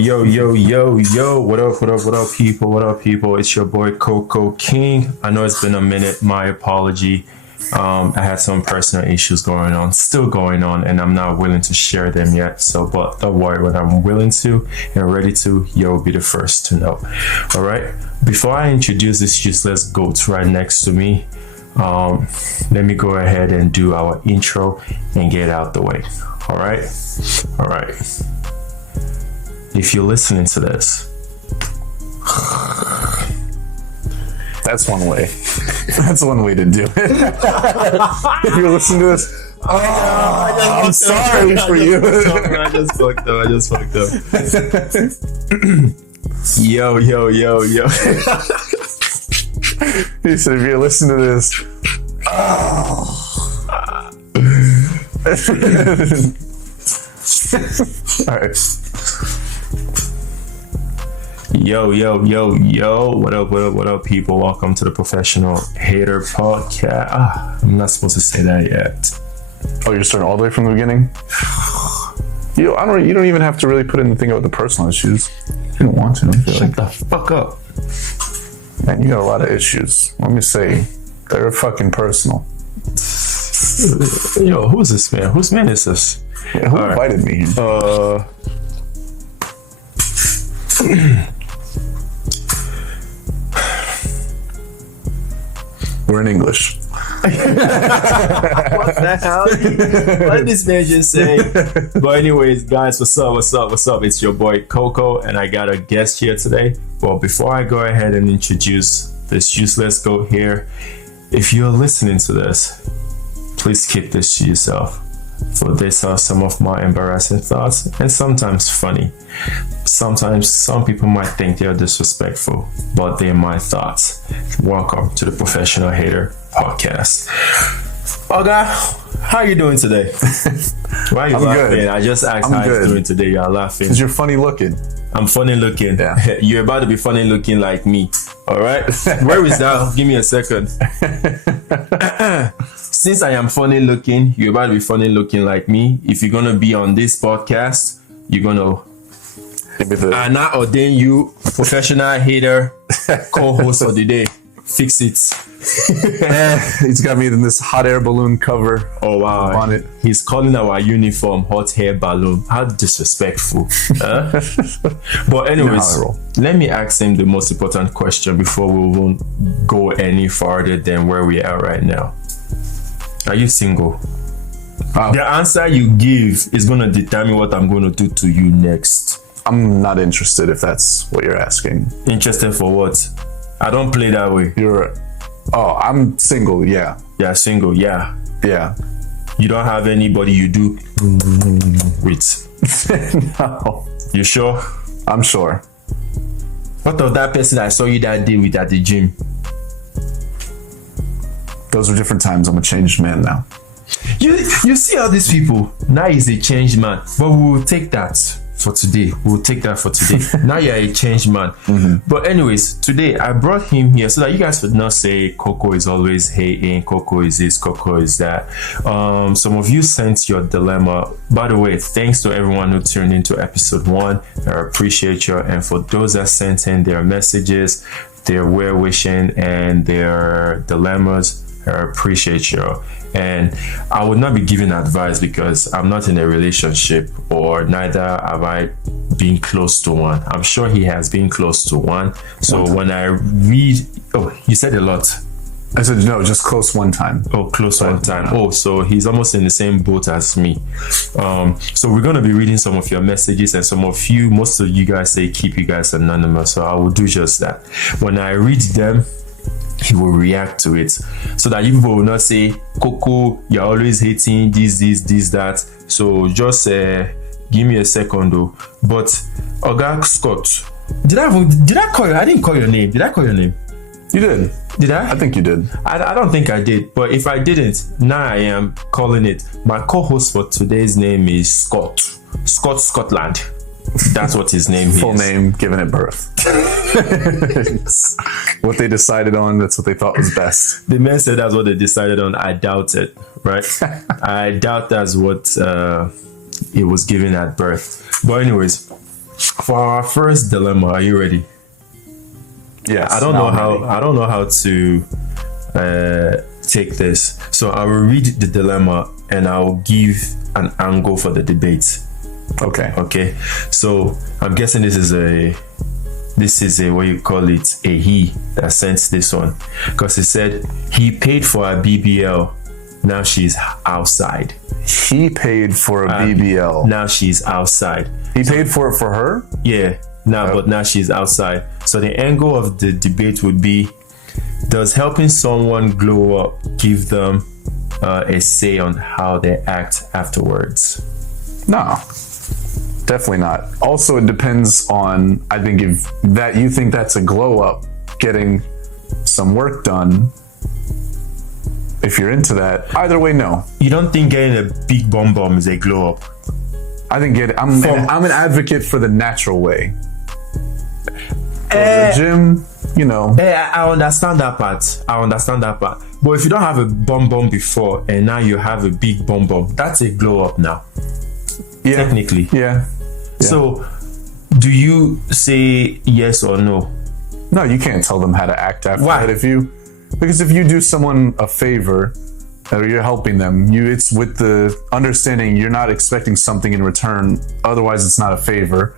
Yo. What up, people? It's your boy Coco King. I know it's been a minute. My apology. I had some personal issues still going on, and I'm not willing to share them yet. But don't worry, when I'm willing to and ready to, you'll be the first to know. All right. Before I introduce this useless goat right next to me, let me go ahead and do our intro and get out the way. All right. If you're listening to this, that's one way. That's one way to do it. If you're listening to this, I'm sorry for you. I just fucked up. Yo. He said, if you're listening to this, all right. Yo. What up, people? Welcome to the Professional Hater Podcast. I'm not supposed to say that yet. Oh, you're starting all the way from the beginning? You don't even have to really put in the thing about the personal issues. You didn't want to. Shut the fuck up. Man, you got a lot of issues. Let me say, they're fucking personal. Yo, who's this man? Whose man is this? Yeah, who invited me here? We're in English. What the hell? What did this man just say? But anyways, guys, what's up? It's your boy Coco, and I got a guest here today. Well, before I go ahead and introduce this useless goat here, if you're listening to this, please keep this to yourself. For these are some of my embarrassing thoughts, and sometimes funny. Sometimes some people might think they're disrespectful, but they're my thoughts. Welcome to the Professional Hater Podcast. Oga, how are you doing today? Why are you laughing? Good. I just asked how you're doing today. You're laughing. Because you're funny looking. I'm funny looking. Yeah. You're about to be funny looking like me. All right? Where is that? Give me a second. Since I am funny looking, you're about to be funny looking like me. If you're going to be on this podcast, you're going to... And I ordain you professional hater co-host for the day. Fix it. He's got me in this hot air balloon cover. Oh wow. On it. He's calling our uniform hot air balloon. How disrespectful. But anyways, let me ask him the most important question before we won't go any farther than where we are right now. Are you single? The answer you give is going to determine what I'm going to do to you next. I'm not interested if that's what you're asking. Interested for what? I don't play that way. I'm single, yeah. Yeah, single, yeah. Yeah. You don't have anybody you do with? No. You sure? I'm sure. What of that person I saw you that day with at the gym? Those were different times. I'm a changed man now. You see all these people? Now he's a changed man. But we will take that for today. Now you're a changed man. Mm-hmm. But anyways, today I brought him here so that you guys would not say Coco is always hating, Coco is this, Coco is that. Some of you sent your dilemma. By the way, thanks to everyone who tuned into episode 1. I appreciate you. And for those that sent in their messages, their well-wishing and their dilemmas, I appreciate you. And I would not be giving advice because I'm not in a relationship, or neither have I been close to one. I'm sure he has been close to one. So when I read, you said a lot. I said no, just close one time. Oh, close one time. Oh, so he's almost in the same boat as me. So we're going to be reading some of your messages, and most of you guys say keep you guys anonymous. So I will do just that. When I read them, he will react to it, so that you people will not say, Coco, you're always hating this, that. So just give me a second though. But Oga Scott, did I call you? I didn't call your name. Did I call your name? You did. Did I? I think you did. I don't think I did. But if I didn't, now I am calling it. My co-host for today's name is Scotland. That's what his name is. Full name, given at birth. What they decided on, that's what they thought was best. The man said that's what they decided on. I doubt it, right? I doubt that's what it was given at birth. But anyways, For our first dilemma, are you ready? Yes. I don't know how to take this. So I will read the dilemma and I'll give an angle for the debate. Okay. Okay. So I'm guessing this is a what you call it, a he that sent this one, because he said he paid for a BBL. Now she's outside. He paid for a BBL. Now she's outside. He paid for it for her? Yeah. But now she's outside. So the angle of the debate would be, does helping someone glow up give them a say on how they act afterwards? No. Definitely not. Also, it depends on, I think, if that you think that's a glow up, getting some work done. If you're into that, either way, no. You don't think getting a big bum is a glow up? I think I'm an advocate for the natural way. Go to the gym, you know. I understand that part. But if you don't have a bum before and now you have a big bum, that's a glow up now. Yeah. Technically. Yeah. So, do you say yes or no? No, you can't tell them how to act after Why? that. Because if you do someone a favor or you're helping them, it's with the understanding you're not expecting something in return. Otherwise, it's not a favor.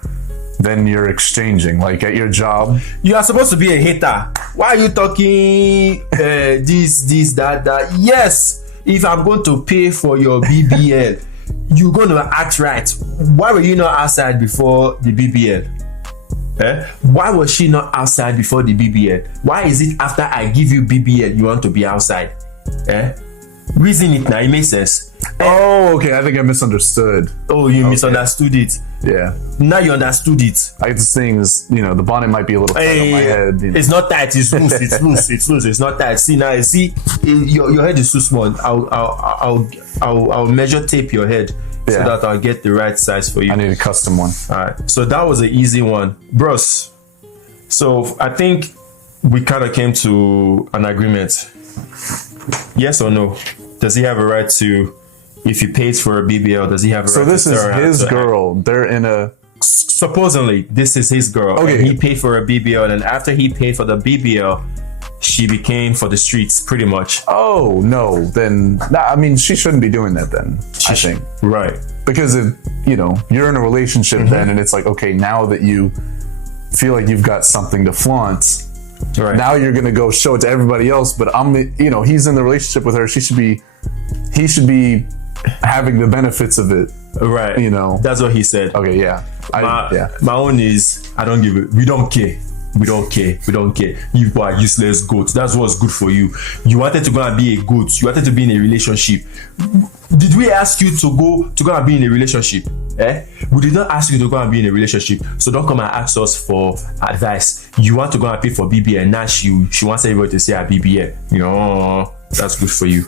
Then you're exchanging. Like at your job, you are supposed to be a hater. Why are you talking this, that? Yes, if I'm going to pay for your BBL, you're going to act right. Why were you not outside before the BBL? Why was she not outside before the BBL? Why is it after I give you BBL you want to be outside? Reason it now, it makes sense. Oh, okay. I think I misunderstood. Oh, you misunderstood it. Yeah. Now you understood it. I just saying is, the bonnet might be a little tight on my head. It's not tight. It's loose. It's loose. It's not tight. See now. See, your head is too small. I'll measure tape your head so that I'll get the right size for you. I need a custom one. All right. So that was an easy one, bros. So I think we kind of came to an agreement. Yes or no? Does he have a right to? If he pays for a BBL, does he have a right to? So this is his girl. They're in a. Supposedly, this is his girl. Okay. And he paid for a BBL, and after he paid for the BBL, she became for the streets, pretty much. Oh no! Then I mean, she shouldn't be doing that. Then I think right, because you're in a relationship then, and it's like, okay, now that you feel like you've got something to flaunt, right. Now you're gonna go show it to everybody else. But he's in the relationship with her. He should be having the benefits of it. Right. That's what he said. Okay, yeah. My own is, I don't give it. We don't care. You are useless goats. That's what's good for you. You wanted to go and be a goat. You wanted to be in a relationship. Did we ask you to go and be in a relationship? We did not ask you to go and be in a relationship. So don't come and ask us for advice. You want to go and pay for BBL, and now she wants everybody to say a BBL. That's good for you.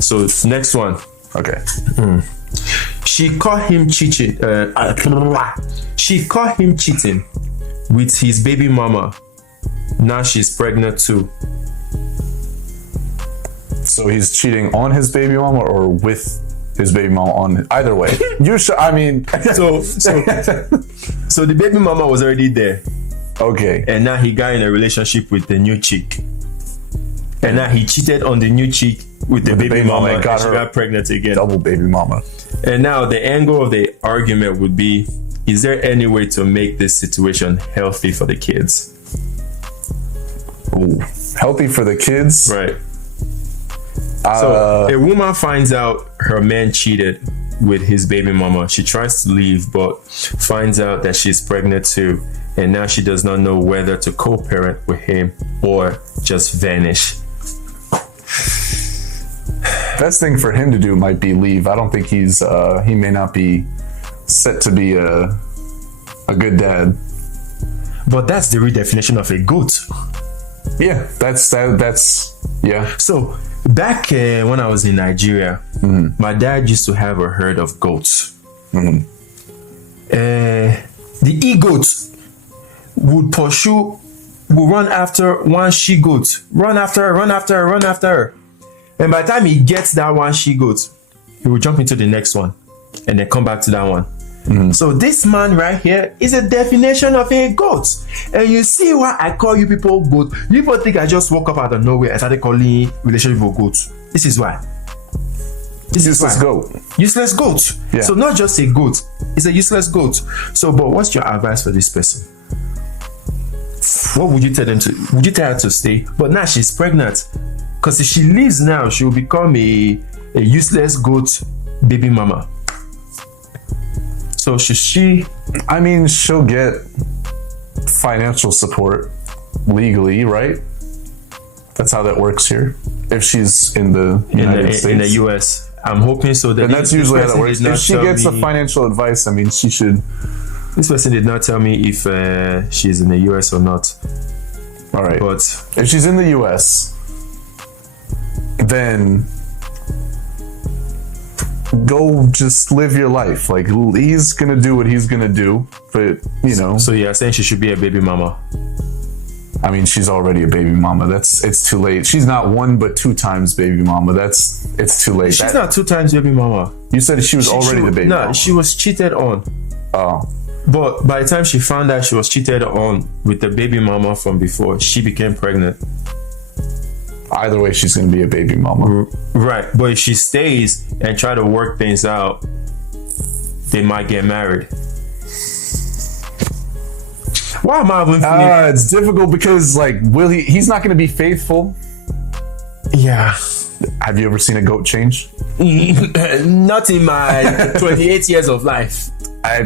So next one. Okay. She caught him cheating. She caught him cheating with his baby mama. Now she's pregnant too. So he's cheating on his baby mama or with his baby mama on either way. You should. I mean. So the baby mama was already there. Okay. And now he got in a relationship with the new chick. And now he cheated on the new chick with the baby mama and she got pregnant again. Double baby mama. And now the angle of the argument would be, is there any way to make this situation healthy for the kids? Ooh. Healthy for the kids? Right. So a woman finds out her man cheated with his baby mama. She tries to leave, but finds out that she's pregnant too. And now she does not know whether to co-parent with him or just vanish. Best thing for him to do might be leave. I don't think he may not be set to be a good dad. But that's the redefinition of a goat. Yeah, that's yeah. So back when I was in Nigeria, my dad used to have a herd of goats. The e-goat would run after one she-goat, run after her. And by the time he gets that one she-goat, he will jump into the next one and then come back to that one. So this man right here is a definition of a goat. And you see why I call you people goat. You people think I just woke up out of nowhere and started calling relationship for goats. This is why. Useless goat. Useless goat. Yeah. So not just a goat, it's a useless goat. So, but what's your advice for this person? What would you tell them to? Would you tell her to stay? But now she's pregnant. Because if she leaves now, she will become a useless goat baby mama. So should she? I mean, she'll get financial support legally, right? That's how that works here. If she's in the United States. In the US. I'm hoping so. And that's usually how that works. If she gets the financial advice, I mean, she should. This person did not tell me if she's in the US or not. All right. But if she's in the US, then go just live your life. Like, he's gonna do what he's gonna do, but you know. So you're saying she should be a baby mama? I mean, she's already a baby mama. It's too late. She's not 1 but 2 times baby mama. It's too late. She's not 2 times baby mama. You said she was already the baby mama. No, she was cheated on. Oh. But by the time she found out she was cheated on with the baby mama from before, she became pregnant. Either way, she's going to be a baby mama. Right. But if she stays and try to work things out, they might get married. Why am I even feeling? It's difficult because, like, he's not going to be faithful. Yeah. Have you ever seen a goat change? Not in my 28 years of life.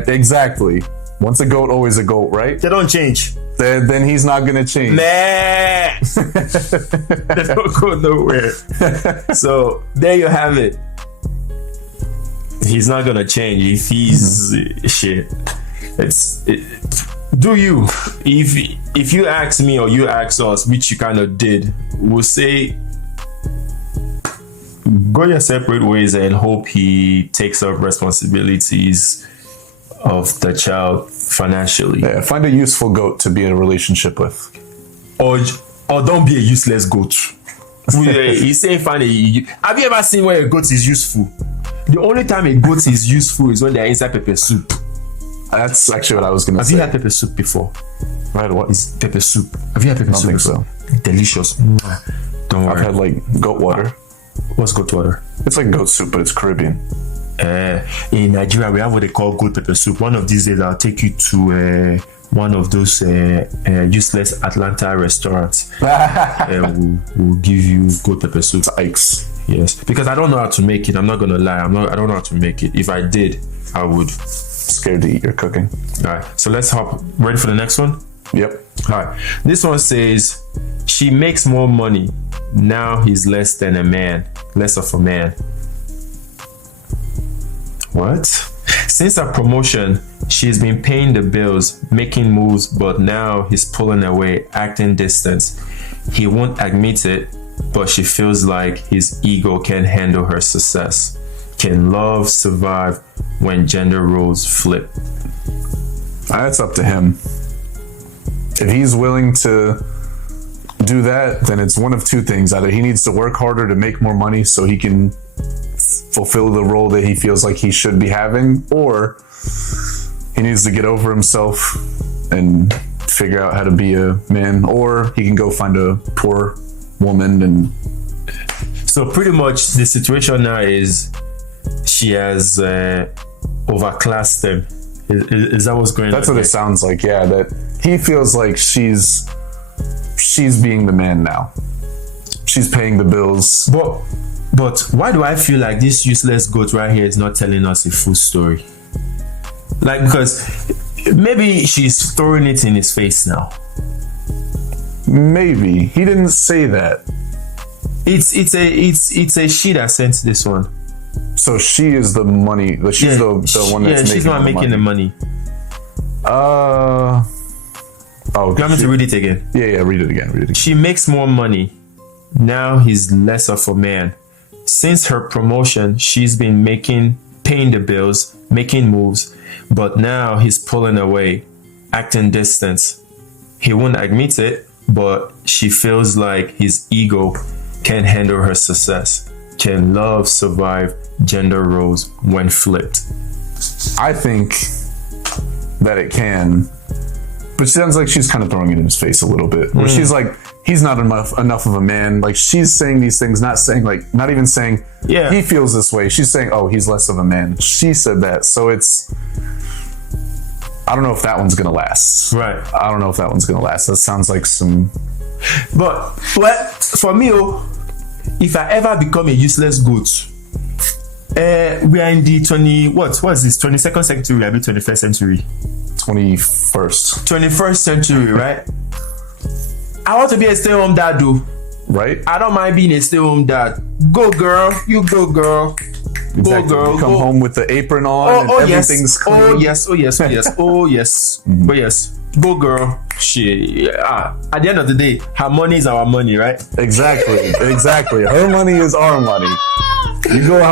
Exactly. Once a goat, always a goat, right? They don't change. Then he's not gonna change. Nah. They don't go nowhere. So there you have it. He's not gonna change if he's shit. Do you? If you ask me or you ask us, which you kind of did, we'll say go your separate ways and hope he takes up responsibilities of the child financially. Yeah, find a useful goat to be in a relationship with. Or don't be a useless goat. He's saying find a. Have you ever seen where a goat is useful? The only time a goat is useful is when they're inside pepper soup. That's actually what I was gonna say. Have you had pepper soup before? Right, what? It's pepper soup. Have you had pepper soup? I don't think so. Delicious. Don't worry. I've had like goat water. What's goat water? It's like goat soup, but it's Caribbean. In Nigeria, we have what they call goat pepper soup. One of these days, I'll take you to one of those useless Atlanta restaurants. We'll give you goat pepper soup. Ike's. Yes, because I don't know how to make it. I'm not gonna lie. I don't know how to make it. If I did, I would. Scared to eat your cooking. All right, so let's hop. Ready for the next one? Yep. All right. This one says she makes more money. Now he's less of a man. What? Since her promotion, she's been paying the bills, making moves, but now he's pulling away, acting distant. He won't admit it, but she feels like his ego can't handle her success. Can love survive when gender roles flip? That's up to him. If he's willing to do that, then it's one of 2 things. Either he needs to work harder to make more money so he can fulfill the role that he feels like he should be having, or he needs to get over himself and figure out how to be a man, or he can go find a poor woman. And so pretty much the situation now is she has overclassed him. Is that what's going on? That's what it sounds like. Yeah, that he feels like she's being the man now. She's paying the bills. But why do I feel like this useless goat right here is not telling us a full story? Like, because maybe she's throwing it in his face now. Maybe he didn't say that. It's a she that sent this one. So she is the money. She's the one that's making she's not making the money. Oh, you want me to read it again? Yeah, read it again. She makes more money. Now he's less of a man. Since her promotion, she's been paying the bills, making moves, but now he's pulling away, acting distant. He won't admit it, but she feels like his ego can't handle her success. Can love survive gender roles when flipped? I think that it can, but it sounds like she's kind of throwing it in his face a little bit. Where she's like, he's not enough of a man. Like she's saying these things, not even saying he feels this way. She's saying, oh, he's less of a man. She said that. So I don't know if that one's going to last. Right. I don't know if that one's going to last. That sounds like some... But, well, for me, if I ever become a useless goat, we are in the 22nd century, I mean 21st century. 21st century, right? I want to be a stay-home dad, though. Right? I don't mind being a stay-home dad. Go, girl. You go, girl. Exactly. Go, girl. You come home with the apron on and everything's clean. Oh, yes. Oh, yes. Oh, yes. Oh, yes. Go, girl. At the end of the day, her money is our money, right? Exactly. Her money is our money. You go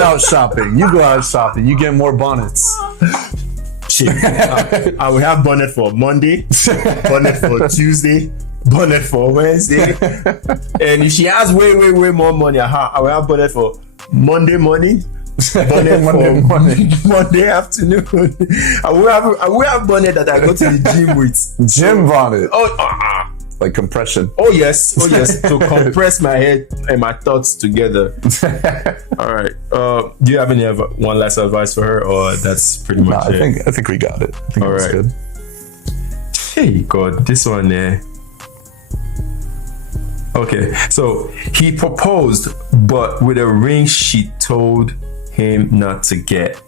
out shopping. You get more bonnets. I will have bonnet for Monday, bonnet for Tuesday, bonnet for Wednesday. And if she has way more money, I will have bonnet for Monday morning, bonnet for Monday afternoon. I will have bonnet that I go to the gym with. Gym bonnet. Oh, like compression. Oh yes, to compress my head and my thoughts together. All right. Do you have one last advice for her, or that's pretty much it? I think we got it. I think all that's right. Good. Hey God, this one there. Okay, so he proposed, but with a ring she told him not to get.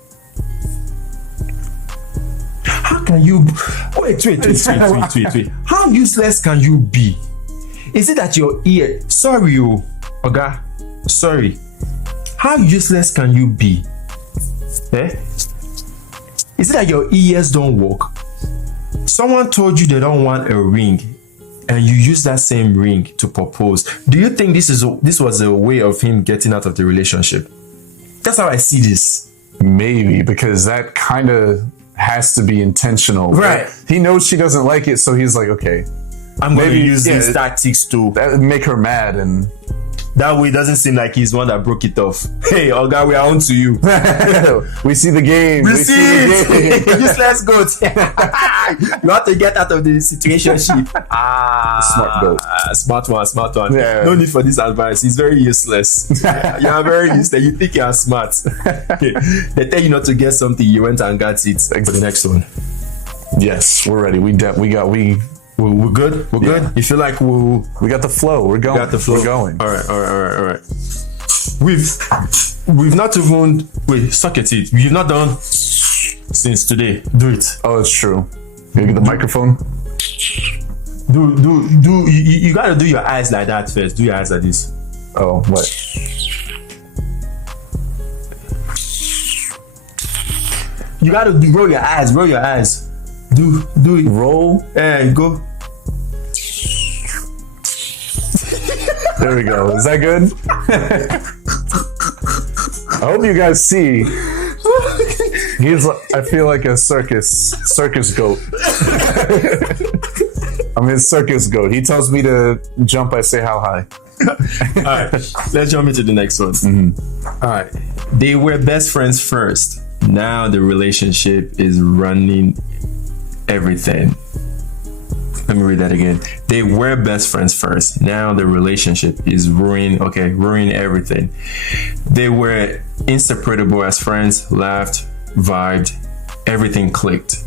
How can you wait? How useless can you be? Is it that your ear? Sorry, Oga. Sorry. How useless can you be? Is it that your ears don't work? Someone told you they don't want a ring, and you use that same ring to propose. Do you think this was a way of him getting out of the relationship? That's how I see this. Maybe, because that kind of has to be intentional. Right. He knows she doesn't like it, so he's like, okay, I'm going to use these tactics to make her mad, and that way it doesn't seem like he's one that broke it off. Hey, Olga, we are on to you. We see the game. We see it. Useless goat. You have to get out of the situationship. Smart goat. Smart one. Yeah. No need for this advice. He's very useless. You are very useless. You think you are smart. They tell you not to get something, you went and got it. For the next one. Yes, we're ready. We're good. We're good. You feel like we got the flow. We're going. We're going. All right. We've not even suck at it. We've not done since today. Do it. Oh, it's true. You get the microphone. You gotta do your eyes like that first. Do your eyes like this. Oh, what? You gotta roll your eyes. Do it. Roll and go. There we go. Is that good? I hope you guys see. I feel like a circus goat. I'm his circus goat. He tells me to jump, I say how high. All right, let's jump into the next one. Mm-hmm. All right, they were best friends first. Now the relationship is running everything. Let me read that again. They were best friends first. Now the relationship is ruining everything. They were inseparable as friends, laughed, vibed, everything clicked.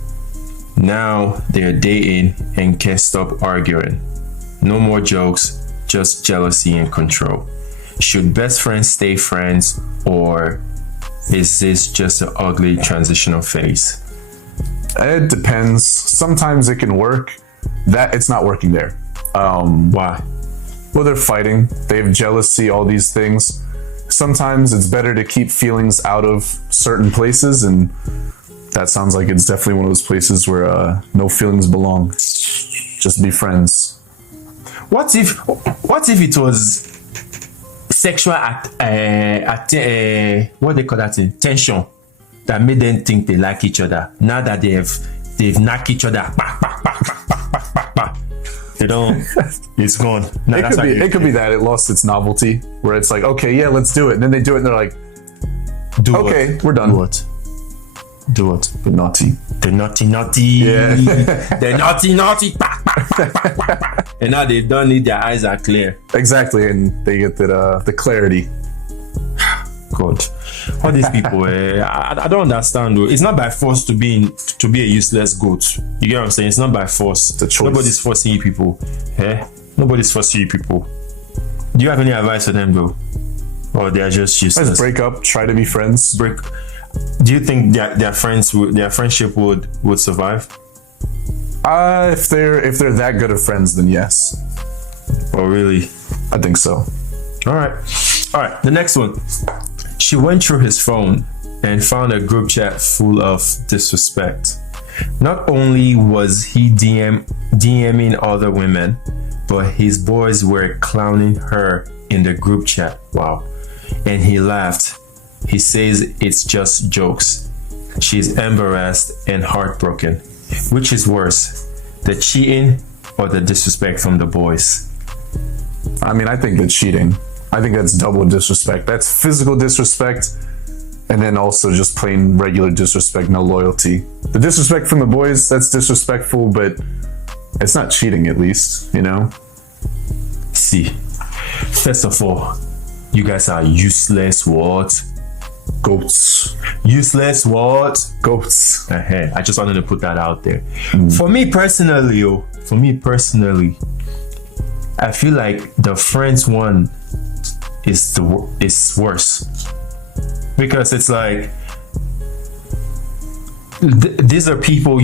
Now they're dating and can't stop arguing. No more jokes, just jealousy and control. Should best friends stay friends, or is this just an ugly transitional phase? It depends. Sometimes it can work. That it's not working there. Why? Well, they're fighting. They have jealousy, all these things. Sometimes it's better to keep feelings out of certain places, and that sounds like it's definitely one of those places where no feelings belong. Just be friends. What if it was sexual what they call that thing? Tension that made them think they like each other. Now that they've knocked each other, they don't. It's gone. Now, it could be that it lost its novelty, where it's like, okay, yeah, let's do it, and then they do it, and they're like, do okay, what? we're done. Do what? Do what? The naughty. The naughty. Yeah. The naughty. Bah, bah, bah, bah, bah, bah. And now they don't need, their eyes are clear. Exactly, and they get the clarity. God, all these people, I don't understand though. It's not by force to be a useless goat. You get what I'm saying? It's not by force. It's a choice. Nobody's forcing you people. Nobody's forcing you people. Do you have any advice for them though? Or they are just useless? Let's break up. Try to be friends. Do you think their friendship would survive? If they're that good of friends, then yes. Oh really? I think so. All right. The next one. She went through his phone and found a group chat full of disrespect. Not only was he DMing other women, but his boys were clowning her in the group chat. Wow. And he laughed. He says it's just jokes. She's embarrassed and heartbroken. Which is worse, the cheating or the disrespect from the boys? I mean, I think the cheating. I think that's double disrespect. That's physical disrespect, and then also just plain regular disrespect, no loyalty. The disrespect from the boys, that's disrespectful, but it's not cheating, at least, you know? See, first of all, you guys are useless what? Goats. Useless what? Goats. I just wanted to put that out there. For me personally, I feel like the friends one is worse, because it's like these are people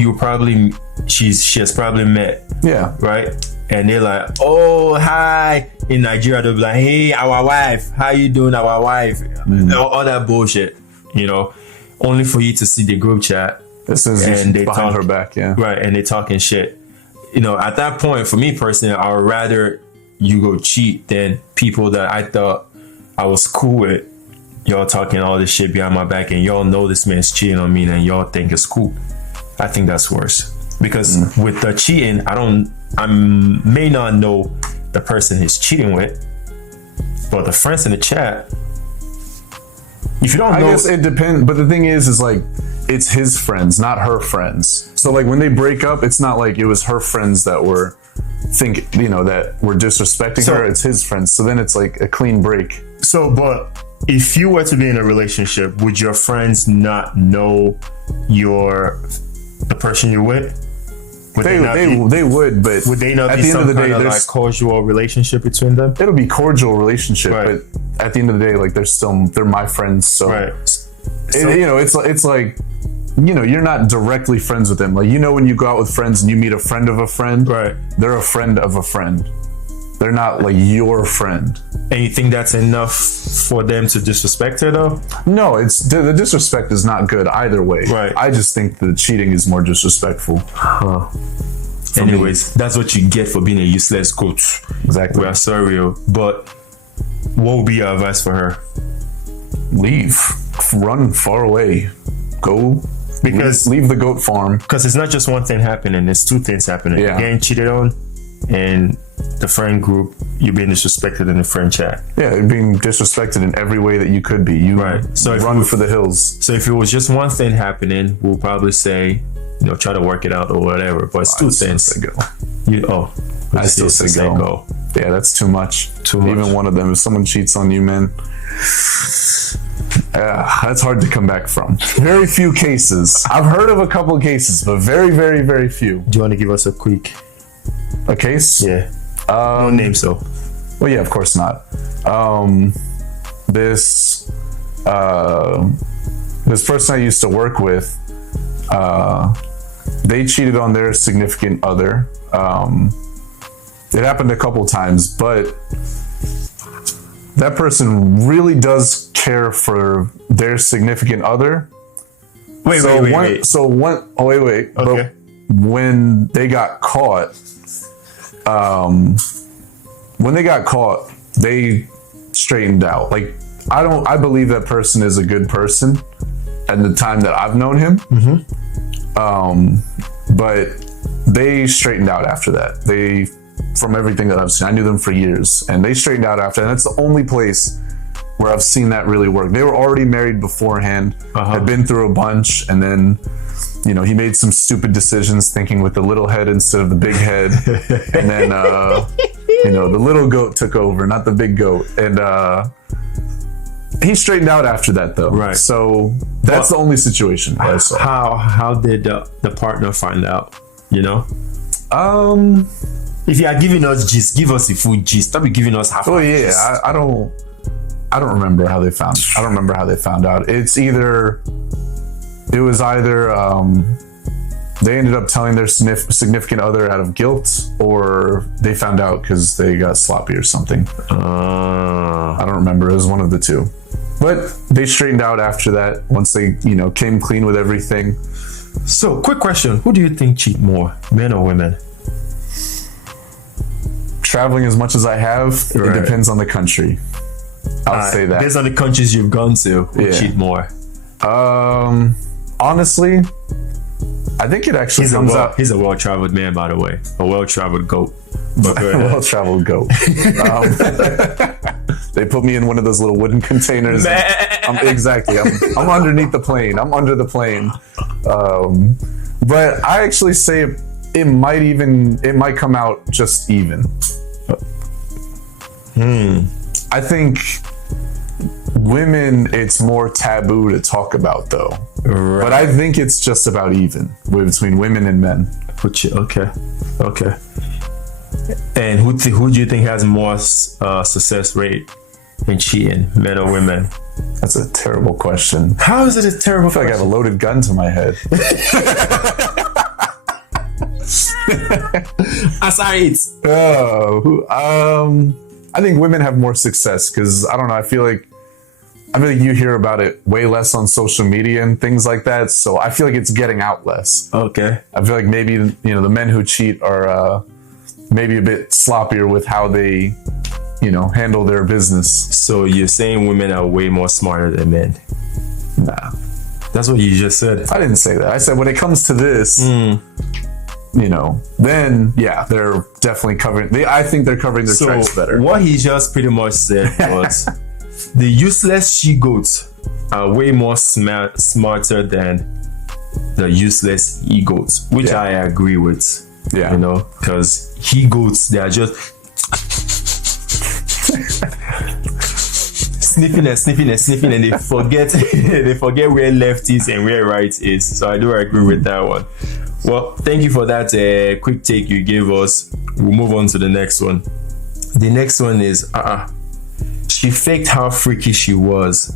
she has probably met, right? And they're like, oh hi, in Nigeria they'll be like, hey, our wife, how you doing, our wife, all that bullshit, you know, only for you to see the group chat and they behind her back, right, and they talking shit. You know, at that point, for me personally, I would rather you go cheat than people that I thought I was cool with, y'all talking all this shit behind my back, and y'all know this man's cheating on me and y'all think it's cool. I think that's worse, because with the cheating, I may not know the person he's cheating with, but the friends in the chat, if you don't know, I guess it depends. But the thing is like, it's his friends, not her friends. So like when they break up, it's not like it was her friends that were that were disrespecting her. It's his friends. So then it's like a clean break. So, but if you were to be in a relationship, would your friends not know the person you're with? They would, but would they not at be the end of the day, kind of like cordial relationship between them? It'll be cordial relationship, right. But at the end of the day, like they're my friends. So, right. It's like, you're not directly friends with them. Like, when you go out with friends and you meet a friend of a friend, right? They're a friend of a friend. They're not like your friend. And you think that's enough for them to disrespect her though? No, the disrespect is not good either way. Right. I just think the cheating is more disrespectful. Anyways, that's what you get for being a useless coach. Exactly. We are sorry, but what would be your advice for her? Leave. Run far away. Go. Because leave the goat farm. Because it's not just one thing happening, it's two things happening. Yeah. You're getting cheated on, and the friend group, you're being disrespected in the friend chat. Yeah, you're being disrespected in every way that you could be. Right. So run for the hills. So if it was just one thing happening, we'll probably say, try to work it out or whatever. But it's two things. I still say go. Yeah, that's too much. Even one of them. If someone cheats on you, man, that's hard to come back from. Very few cases. I've heard of a couple of cases, but very, very, very few. Do you want to give us a case? Yeah. No names though. Well, yeah, of course not. This person I used to work with, they cheated on their significant other. It happened a couple times, but that person really does care for their significant other. Wait. Okay. But when they got caught, they straightened out. Like, I believe that person is a good person at the time that I've known him. But they straightened out after that. From everything that I've seen, I knew them for years, and they straightened out after. And that's the only place where I've seen that really work. They were already married beforehand, had been through a bunch, and then, you know, he made some stupid decisions thinking with the little head instead of the big head. And then, you know, the little goat took over, not the big goat. And he straightened out after that, though. Right. So that's the only situation I saw. How did the partner find out, you know? If you are giving us gist, give us the full gist. Don't be giving us half. Oh yeah, I don't remember how they found. I don't remember how they found out. It was either they ended up telling their significant other out of guilt, or they found out because they got sloppy or something. I don't remember. It was one of the two. But they straightened out after that once they, you know, came clean with everything. So, quick question: who do you think cheat more, men or women? Traveling as much as I have, Right. it depends on the country. I'll say that. Based on the countries you've gone to, who cheat more? Honestly, I think it actually comes out. He's a well-traveled man, by the way. A well-traveled goat. But go ahead. Well-traveled goat. They put me in one of those little wooden containers. I'm underneath the plane. I'm under the plane. But I actually say it might come out just even. I think women, it's more taboo to talk about, though. Right. But I think it's just about even between women and men. Okay. And who do you think has more success rate in cheating, men or women? That's a terrible question. How is it a terrible question? I have a loaded gun to my head. I think women have more success because I don't know. I feel like you hear about it way less on social media and things like that. So I feel like it's getting out less. Okay. I feel like maybe, you know, the men who cheat are maybe a bit sloppier with how they, you know, handle their business. So you're saying women are way more smarter than men? Nah. That's what you just said. I didn't say that. I said when it comes to this, you know, then yeah, they're definitely covering. I think they're covering their tracks better. What he just pretty much said was the useless she-goats are way more smarter than the useless he-goats, which I agree with. Yeah. You know, because he-goats, they are just sniffing, and they forget where left is and where right is. So I do agree with that one. Well, thank you for that quick take you gave us. We'll move on to the next one. The next one is she faked how freaky she was.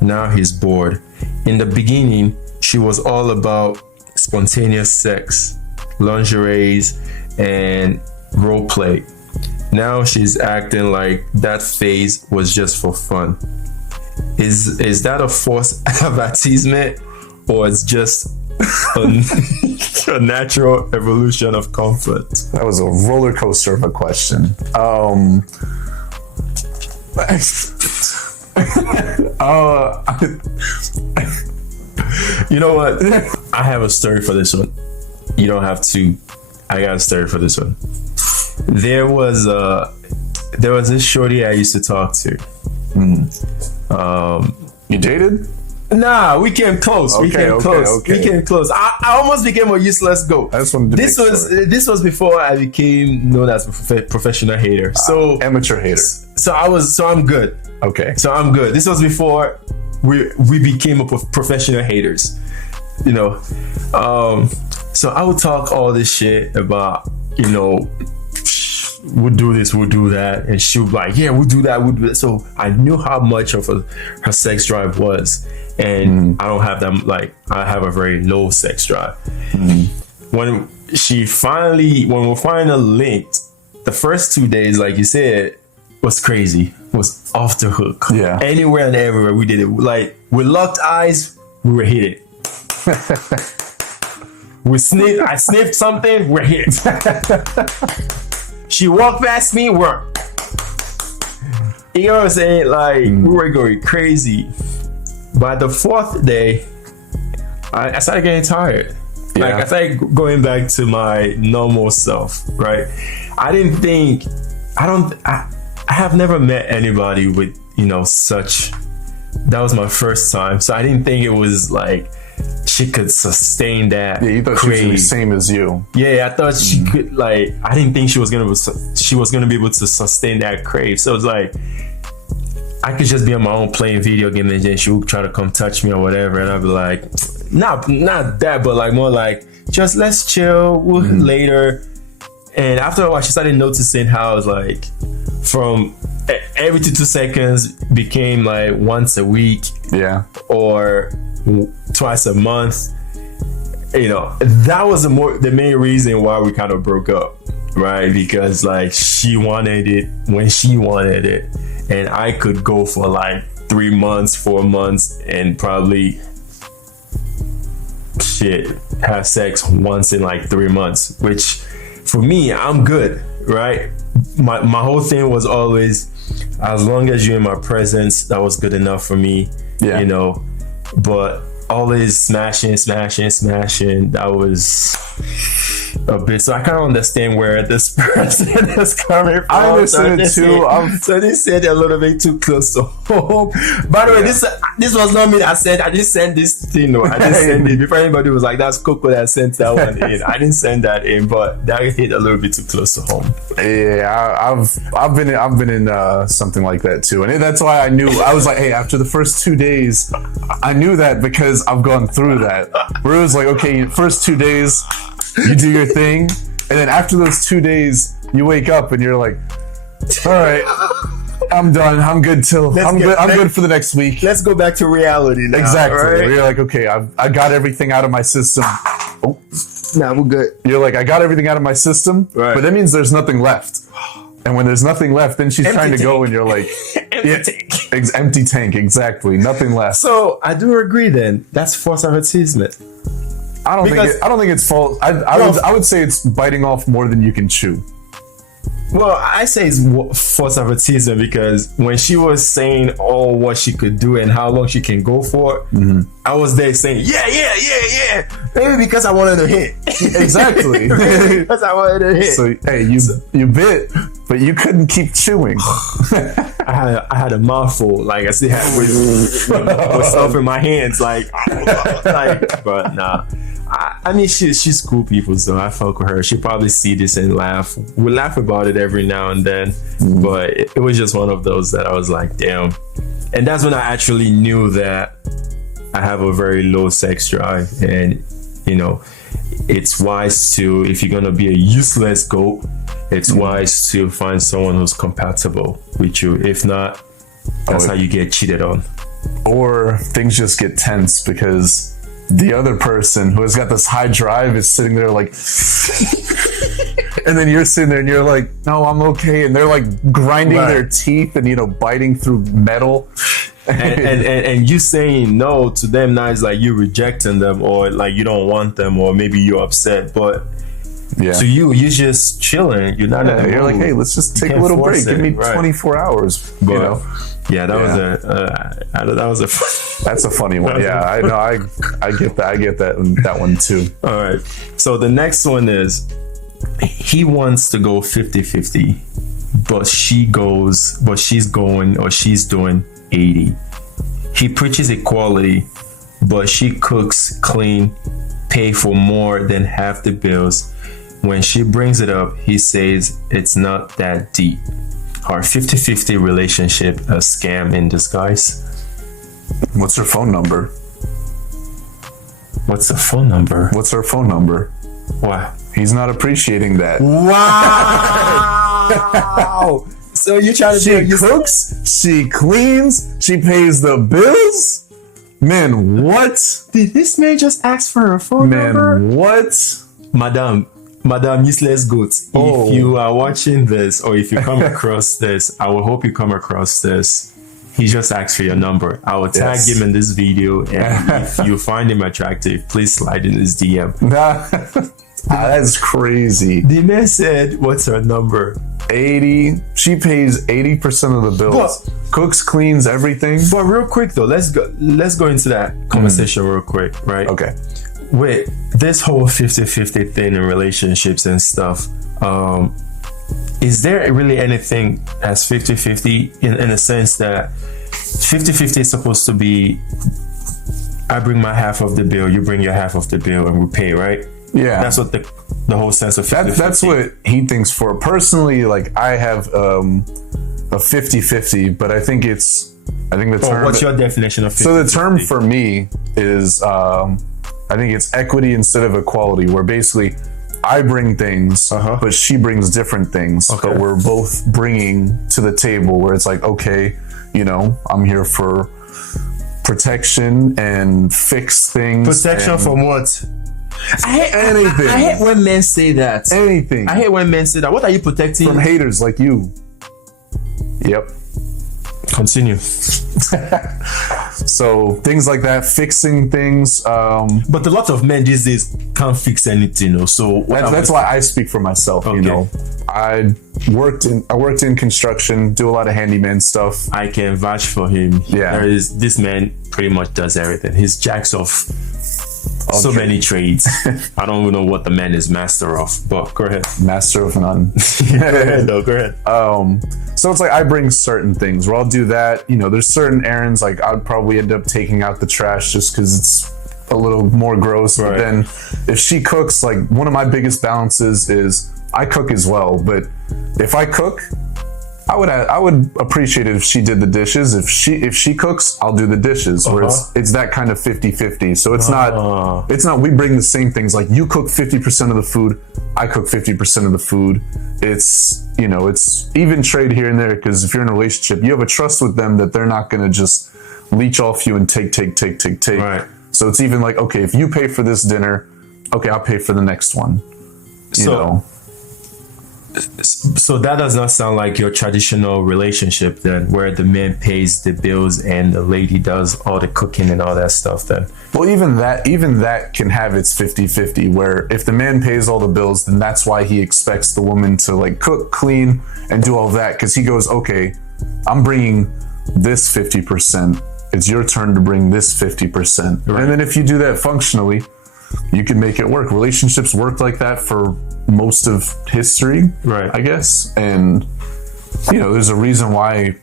Now he's bored. In the beginning, she was all about spontaneous sex, lingeries, and role play. Now she's acting like that phase was just for fun. Is that a forced advertisement, or it's just a natural evolution of comfort? That was a roller coaster of a question. You know what? I have a story for this one. You don't have to. I got a story for this one. There was this shorty I used to talk to. You dated? Nah, we came close. We came close. I almost became a useless goat. I just wanted to This was before I became known as a professional hater. So amateur hater. So I'm good. Okay. So I'm good. This was before we became professional haters. You know. So I would talk all this shit about, you know, we'll do this, we'll do that, and she would be like, yeah, we'll do that. So I knew how much of her sex drive was, and I don't have that. Like, I have a very low sex drive. When we finally linked, the first 2 days, like you said, was crazy. Was off the hook. Yeah. Anywhere and everywhere we did it. Like, we locked eyes, we were hit it. I sniffed something, we're hit. She walked past me, we're. You know what I'm saying? Like, we were going crazy. By the fourth day, I started getting tired. Yeah. Like, I started going back to my normal self, right? I have never met anybody with, that was my first time. So I didn't think it was like she could sustain that. Yeah, you thought crave. she was gonna be the same as you. Yeah, I thought she could, like, I didn't think she was gonna be able to sustain that crave. So it's like, I could just be on my own playing video games and then she would try to come touch me or whatever, and I'd be like, not that, but like more like, just let's chill, we'll later. And after a while, she started noticing how it's like, from every 2 seconds became like once a week, or twice a month. That was the main reason why we kind of broke up, right? Because like she wanted it when she wanted it, and I could go for like 3 months, 4 months, and probably have sex once in like 3 months, which for me, I'm good, right? My whole thing was always, as long as you're in my presence, that was good enough for me, but always smashing, that was a bit. So I kind of understand where this person is coming from. I understand it too. So they said a little bit too close to home. By the way, this was not me that said. I just sent this thing. I just sent it before anybody was like, "That's Coco that sent that one in." I didn't send that in, but that hit a little bit too close to home. Yeah, I've been in something like that too, and that's why I knew. I was like, hey, after the first 2 days, I knew that because I've gone through that. Where it was like, okay, first 2 days, you do your thing, and then after those 2 days, you wake up and you're like, all right, I'm done. I'm good I'm good for the next week. Let's go back to reality now. Exactly. Right? You're like, okay, I got everything out of my system. Oh, nah, we're good. You're like, I got everything out of my system, but that means there's nothing left. And when there's nothing left, then she's trying to go, and you're like, empty tank, exactly, nothing left. So I do agree. Then that's false advertisement. I don't think it's false. I would say it's biting off more than you can chew. Well, I say it's false advertisement because when she was saying all what she could do and how long she can go for, I was there saying, yeah. Maybe because I wanted to hit. Exactly. Because I wanted to hit. So, hey, you bit, but you couldn't keep chewing. I had a mouthful. Like, I still had with stuff in my hands. Like, but nah. I mean, she's cool people, so I fuck with her. She'll probably see this and laugh. We laugh about it every now and then, but it was just one of those that I was like, damn. And that's when I actually knew that I have a very low sex drive, and it's wise to, if you're gonna be a useless goat, it's wise to find someone who's compatible with you. If not, that's how you get cheated on. Or things just get tense because the other person who has got this high drive is sitting there like, and then you're sitting there and you're like, no, I'm okay. And they're like grinding their teeth and, biting through metal. and you saying no to them now is like you rejecting them, or like you don't want them, or maybe you're upset. But to you're just chilling. You're not. You're like, hey, let's just take a little break. Give me 24 hours. But, yeah, that was a that's a funny one. Yeah, I know. I get that. I get that one too. All right. So the next one is, he wants to go 50-50, but she's doing 80. He preaches equality, but she cooks, clean, pay for more than half the bills. When she brings it up, he says it's not that deep. Our 50-50 relationship a scam in disguise? What's her phone number? What's the phone number? What's her phone number? What? He's not appreciating that. Wow! So you trying to She cooks, she cleans, she pays the bills? Man, what? Did this man just ask for her phone number? Man, what? Madam Useless Goat, if you are watching this, or if you come across this, I will hope you come across this. He just asked for your number. I will tag him in this video, and if you find him attractive, please slide in his DM. That's crazy. The man said, what's her number? 80. She pays 80% of the bills. Cooks, cleans, everything. But real quick though, let's go into that conversation real quick, right? Okay. With this whole 50-50 thing in relationships and stuff, is there really anything as 50-50 in a sense that 50-50 is supposed to be, I bring my half of the bill, you bring your half of the bill, and we pay, right? Yeah. That's what the whole sense of 50-50. That's what he thinks for. Personally, like I have a 50-50, but I think the term. What's your definition of 50-50? So the term for me is, I think it's equity instead of equality, where basically I bring things, but she brings different things, but we're both bringing to the table where it's like, okay, you know, I'm here for protection and fix things. Protection from what? I hate anything. I hate when men say that. Anything. I hate when men say that. What are you protecting? From haters like you. Yep. Continue. So things like that, fixing things. But a lot of men these days can't fix anything, you know. So that's why I speak for myself. You know, I worked in construction, do a lot of handyman stuff. I can vouch for him. Yeah, this man pretty much does everything. He's jacks off so many trades. I don't even know what the man is master of, but go ahead. Master of none. Go ahead. So it's like I bring certain things where I'll do that. You know, there's certain errands like I'd probably end up taking out the trash just because it's a little more gross. Right. But then if she cooks, like one of my biggest balances is I cook as well. But if I cook, I would appreciate it if she did the dishes. If she cooks, I'll do the dishes. Where it's that kind of 50-50. So it's not we bring the same things. Like you cook 50% of the food, I cook 50% of the food. It's, you know, it's even trade here and there, because if you're in a relationship, you have a trust with them that they're not gonna just leech off you and take. Right. So it's even like, okay, if you pay for this dinner, okay, I'll pay for the next one. You know. So that does not sound like your traditional relationship then, where the man pays the bills and the lady does all the cooking and all that stuff then. Well, even that can have its 50-50, where if the man pays all the bills, then that's why he expects the woman to like cook, clean, and do all that, because he goes, okay, I'm bringing this 50%. It's your turn to bring this 50%. Right. And then if you do that functionally, you can make it work. Relationships worked like that for most of history, right? I guess. And, you know, there's a reason why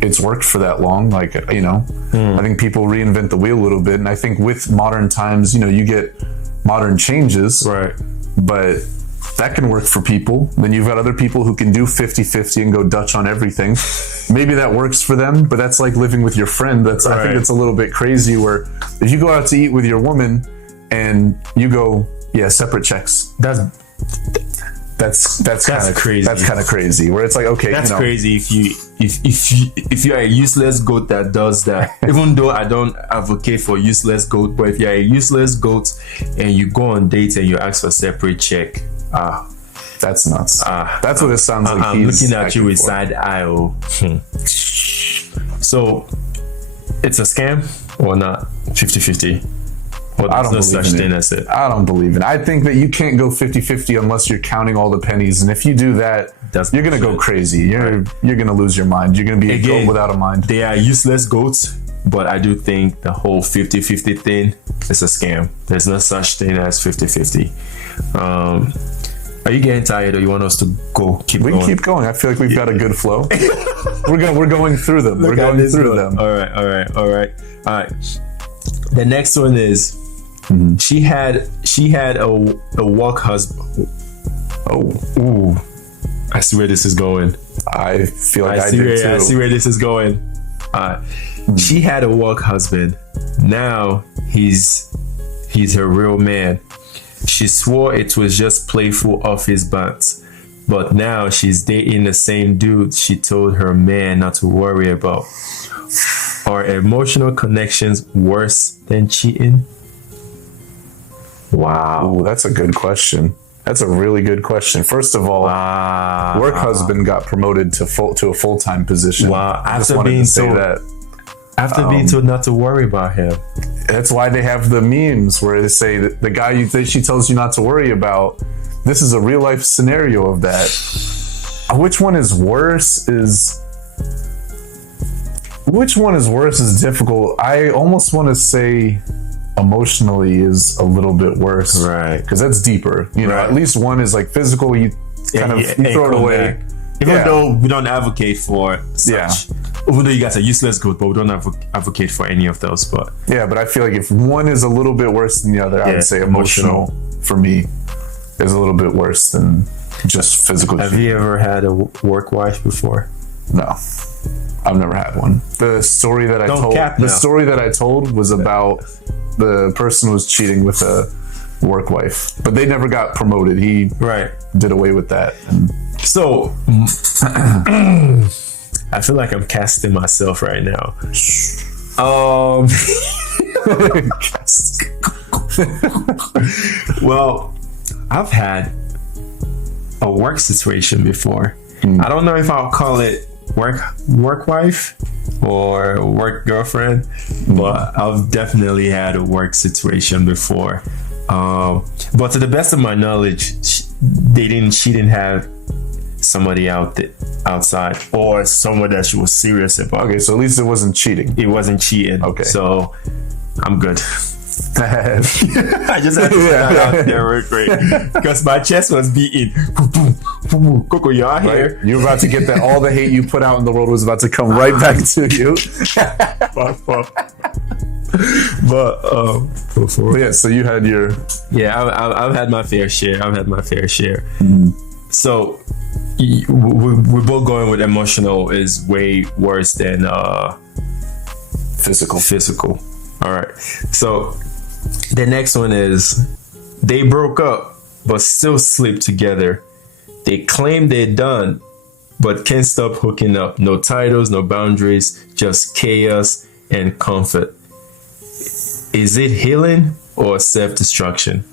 it's worked for that long. Like, you know, I think people reinvent the wheel a little bit. And I think with modern times, you know, you get modern changes, right? But that can work for people. Then you've got other people who can do 50-50 and go Dutch on everything. Maybe that works for them, but that's like living with your friend. I think it's a little bit crazy, where if you go out to eat with your woman and you go, yeah, separate checks. That's kind of crazy. That's kind of crazy. Where it's like, okay, that's crazy if you're a useless goat that does that. Even though I don't advocate for useless goat, but if you're a useless goat and you go on dates and you ask for separate check, that's nuts. That's what it sounds like. I'm looking at you with side eye. So it's a scam or not? 50-50. Well, I don't believe such thing as it. I don't believe in it. I think that you can't go 50-50 unless you're counting all the pennies. And if you do that, you're going to go crazy. You're going to lose your mind. You're going to be a goat without a mind. They are useless goats, but I do think the whole 50-50 thing is a scam. There's no such thing as 50-50. Are you getting tired, or you want us to go? We can keep going. I feel like we've got a good flow. We're going through them. We're going through them. All right. The next one is she had a work husband. Oh, I see where this is going. I feel like I did too. I see where this is going. She had a work husband. Now he's her real man. She swore it was just playful office banter, but now she's dating the same dude she told her man not to worry about. Are emotional connections worse than cheating? Wow. Ooh, that's a good question. That's a really good question. First of all, work husband got promoted to a full-time position. Wow. After being told not to worry about him. That's why they have the memes where they say that the guy she tells you not to worry about, this is a real life scenario of that. Which one is worse is difficult. I almost want to say emotionally is a little bit worse. Right. Because that's deeper. You know, at least one is like physical, you throw it away. Even Yeah. though we don't advocate for such. Yeah. Even though you guys are useless goat, but we don't advocate for any of those. But Yeah, but I feel like if one is a little bit worse than the other, I Yeah, would say emotional for me is a little bit worse than just physical. have you ever had a work wife before? No, I've never had one. The story that I Don't told, cap the now. story that I told was about the person who was cheating with a work wife, but they never got promoted. He Right. did away with that. And So I feel like I'm casting myself right now. Well, I've had a work situation before. I don't know if I'll call it work wife or work girlfriend, but I've definitely had a work situation before. But to the best of my knowledge, she didn't have somebody outside or someone that she was serious about. okay, so at least it wasn't cheating. It wasn't cheating. Okay. So I'm good. Yeah. I just had to put that out there real quick because my chest was beating. Coco, you out here? You're about to get that. All the hate you put out in the world was about to come right back to you. But But yeah, so you had your I've had my fair share. So we're both going with emotional is way worse than physical. All right. So the next one is they broke up but still sleep together. They claim they're done but can't stop hooking up. No titles, no boundaries, just chaos and comfort. Is it healing or self-destruction?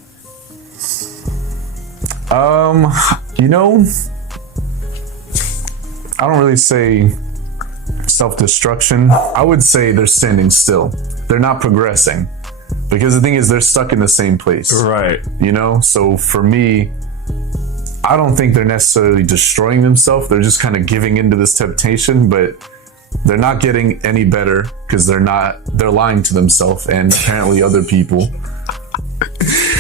You know, I don't really say self-destruction. I would say they're standing still. They're not progressing. Because the thing is, they're stuck in the same place. Right. You know? So for me, I don't think they're necessarily destroying themselves. They're just kind of giving into this temptation, but they're not getting any better because they're lying to themselves and apparently other people.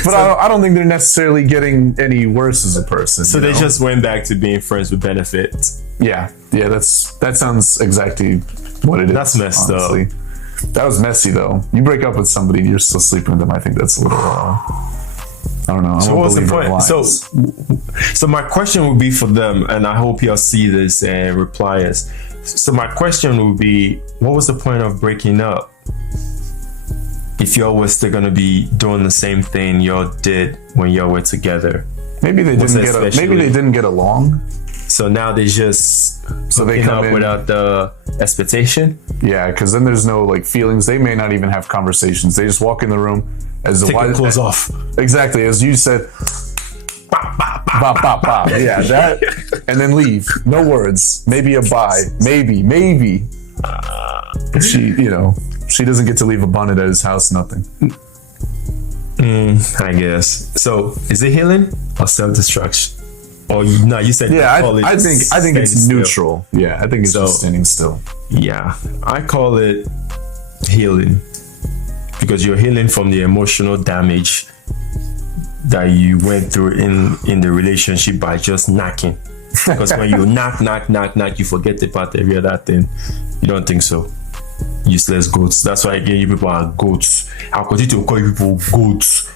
But I don't think they're necessarily getting any worse as a person. So they just went back to being friends with benefits. Yeah, that sounds exactly what it is. That's messed up. That was messy though. You break up with somebody and you're still sleeping with them. I think that's a little. I don't know. So what's the point? So my question would be for them, and I hope y'all see this and reply us. So my question would be, what was the point of breaking up if y'all were still gonna be doing the same thing y'all did when y'all were together? Maybe they didn't get along. So now they just they come up in without the expectation. Yeah, because then there's no like feelings. They may not even have conversations. They just walk in the room as Take the clothes off. Exactly, as you said. Bop, bop, bop, bop, bop. Yeah, that, and then leave. No words. Maybe a bye. Maybe. She doesn't get to leave a bonnet at his house. Nothing. I guess. So is it healing or self-destruction? Or no, you said I think it's neutral. Yeah, I think it's just standing still. Yeah, I call it healing because you're healing from the emotional damage that you went through in the relationship by just knocking. Because when you knock, you forget about every other thing. You don't think so? Useless goats. That's why again, you people are goats. I'll continue to call you people goats.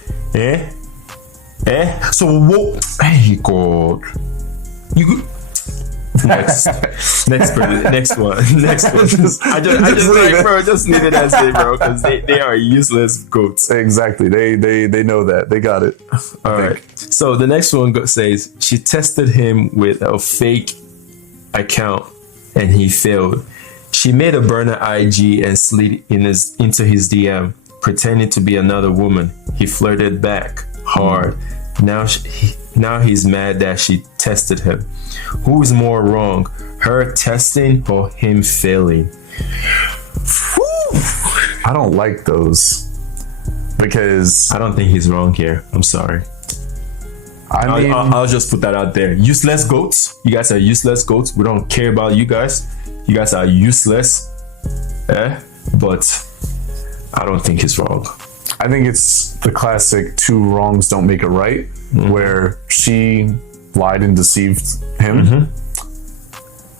So what? Hey God, you. Next one. Just leave it as it, bro, because they are useless goats. Exactly. They know that. They got it. All right. So the next one says she tested him with a fake account and he failed. She made a burner IG and slid into his DM, pretending to be another woman. He flirted back hard. Now he's mad that she tested him. Who is more wrong, her testing or him failing? I don't like those because I don't think he's wrong here. I'm sorry. I'll just put that out there. Useless goats. You guys are useless goats. We don't care about you guys. You guys are useless. But I don't think he's wrong. I think it's the classic two wrongs don't make a right, where she lied and deceived him.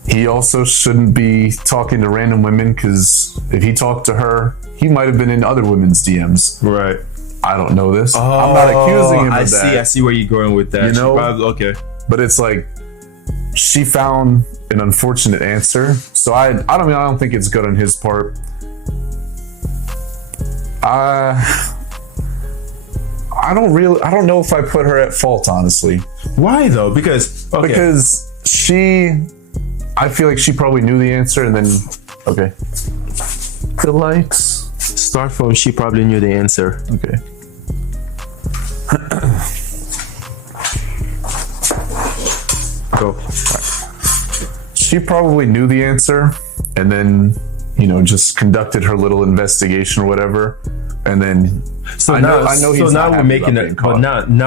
he also shouldn't be talking to random women, because if he talked to her, he might have been in other women's DMs. Right. I don't know this. I'm not accusing him of that. I see where you're going with that. You know? Okay. But it's like, she found an unfortunate answer. So I don't think it's good on his part. I don't know if I put her at fault, honestly. Why though? Because I feel like she probably knew the answer, and then the likes. Start from she probably knew the answer. Okay. Go. She probably knew the answer, and then, just conducted her little investigation or whatever, and then. Now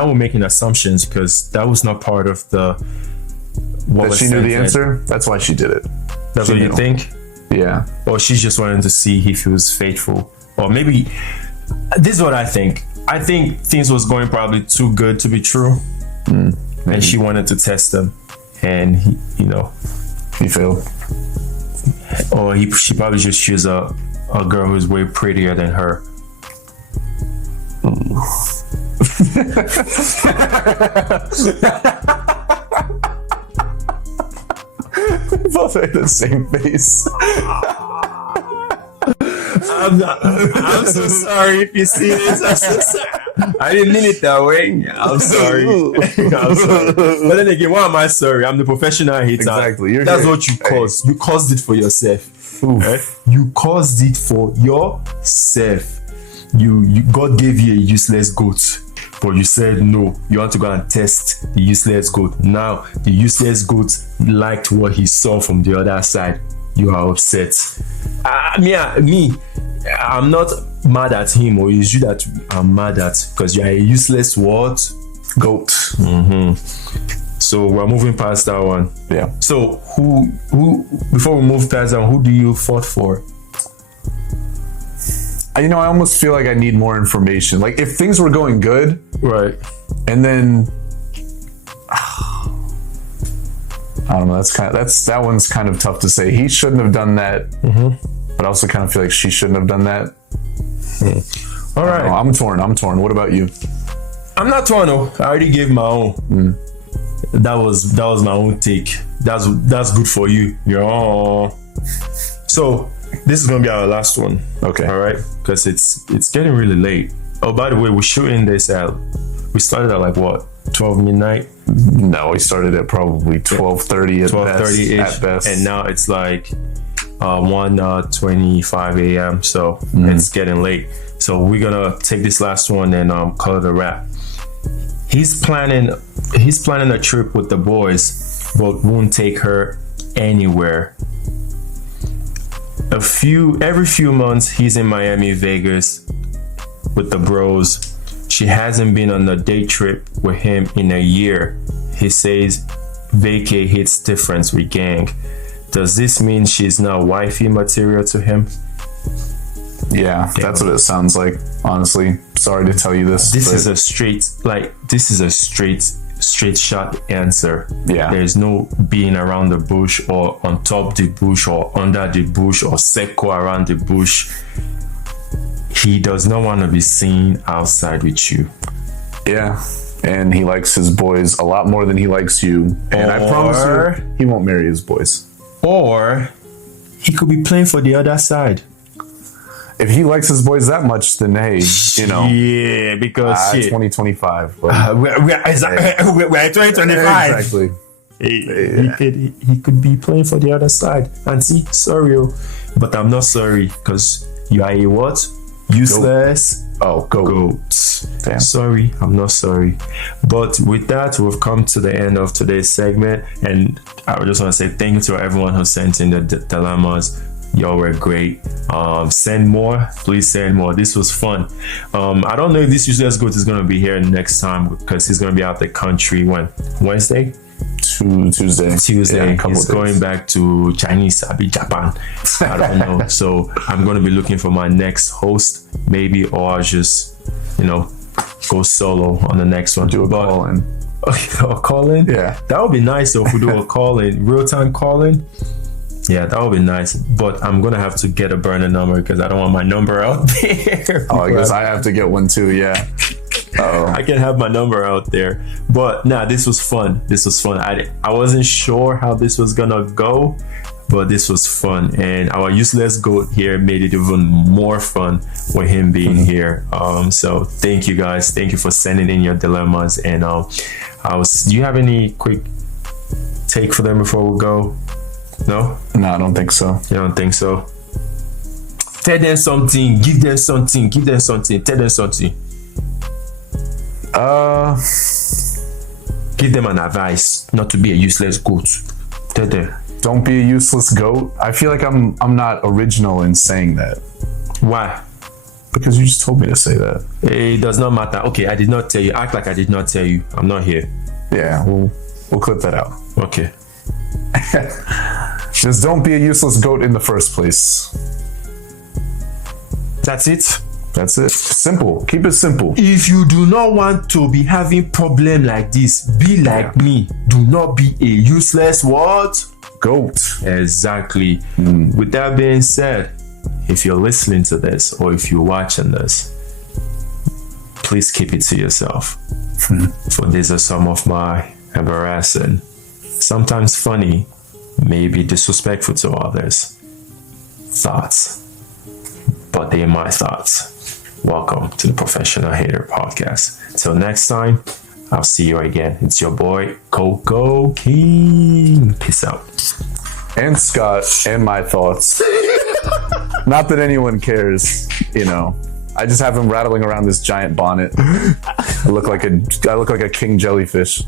we're making assumptions, because that was not part of the. That she knew the answer. That's why she did it. That's what you think? Yeah. Or she's just wanting to see if he was faithful, or maybe. This is what I think. I think things was going probably too good to be true, and she wanted to test them, and he failed. Or she probably just chose a girl who's way prettier than her. Both had the same face. I'm so sorry if you see this. I'm so sorry. I didn't mean it that way. I'm sorry. I'm sorry. But then again, why am I sorry? I'm the professional hater. Exactly. That's what you caused. You caused it for yourself. Right? You caused it for yourself. God gave you a useless goat, but you said no. You want to go and test the useless goat. Now the useless goat liked what he saw from the other side. You are upset. Me, I'm not mad at him, or it's you that I'm mad at, because you are a useless what? Goat. Mm-hmm. So we're moving past that one. Yeah. So who before we move past that, who do you fought for? I almost feel like I need more information. Like, if things were going good, right, and then I don't know. That one's kind of tough to say. He shouldn't have done that, but I also kind of feel like she shouldn't have done that. All right, I'm torn. What about you? I'm not torn. I already gave my own. That was my own take. That's good for you. Yeah. So this is gonna be our last one. Okay. All right, because it's getting really late. Oh, by the way, we're shooting this out. We started at like what, 12 midnight? No, we started at probably 12:30 at best. And now it's like 1:25 a.m. So it's getting late. So we're gonna take this last one and call it a wrap. He's planning a trip with the boys, but won't take her anywhere. Every few months he's in Miami, Vegas with the bros. She hasn't been on a day trip with him in a year. He says vacay hits different with gang. Does this mean she's not wifey material to him? Yeah, that's what it sounds like, honestly. Sorry to tell you this. This is a straight shot answer. Yeah. There's no being around the bush, or on top the bush, or under the bush, or circle around the bush. He does not want to be seen outside with you. Yeah. And he likes his boys a lot more than he likes you. And I promise you, he won't marry his boys. Or he could be playing for the other side. If he likes his boys that much, then hey, Yeah, because 2025. We're at 2025. Exactly. He could be playing for the other side. And see, sorry, but I'm not sorry, because you are a what? Useless. Goat. Damn. Sorry, I'm not sorry. But with that, we've come to the end of today's segment, and I just want to say thank you to everyone who sent in the dilemmas. Y'all were great. Send more. Please send more. This was fun. I don't know if this useless goat is gonna be here next time, because he's gonna be out the country when? Wednesday? Tuesday. Yeah, he's going back to Chinese, Japan. I don't know. So I'm going to be looking for my next host, maybe, or just, go solo on the next one. Do a call in. Or call-in? Yeah. That would be nice though if we do a call-in, real-time call-in. Yeah, that would be nice. But I'm gonna have to get a burner number because I don't want my number out there. Oh, I guess I have to get one too. Yeah. I can have my number out there. But nah, this was fun. I wasn't sure how this was gonna go, but this was fun. And our useless goat here made it even more fun with him being here. So thank you guys. Thank you for sending in your dilemmas. And do you have any quick take for them before we go? No? No, I don't think so. You don't think so? Tell them something, give them something, tell them something. Give them an advice not to be a useless goat. Tell them. Don't be a useless goat. I feel like I'm not original in saying that. Why? Because you just told me to say that. It does not matter. Okay, I did not tell you. Act like I did not tell you. I'm not here. Yeah, we'll clip that out. Okay. Just don't be a useless goat in the first place. That's it. That's it. Simple. Keep it simple. If you do not want to be having problem like this, be like me. Do not be a useless what? Goat. Exactly. With that being said, if you're listening to this or if you're watching this, please keep it to yourself. For these are some of my embarrassing, sometimes funny, maybe disrespectful to others thoughts, but they're my thoughts. Welcome to the Professional Hater Podcast. Till next time, I'll see you again. It's your boy Coco King. Peace out. And Scott and my thoughts. Not that anyone cares, you know. I just have him rattling around this giant bonnet. I look like a king jellyfish.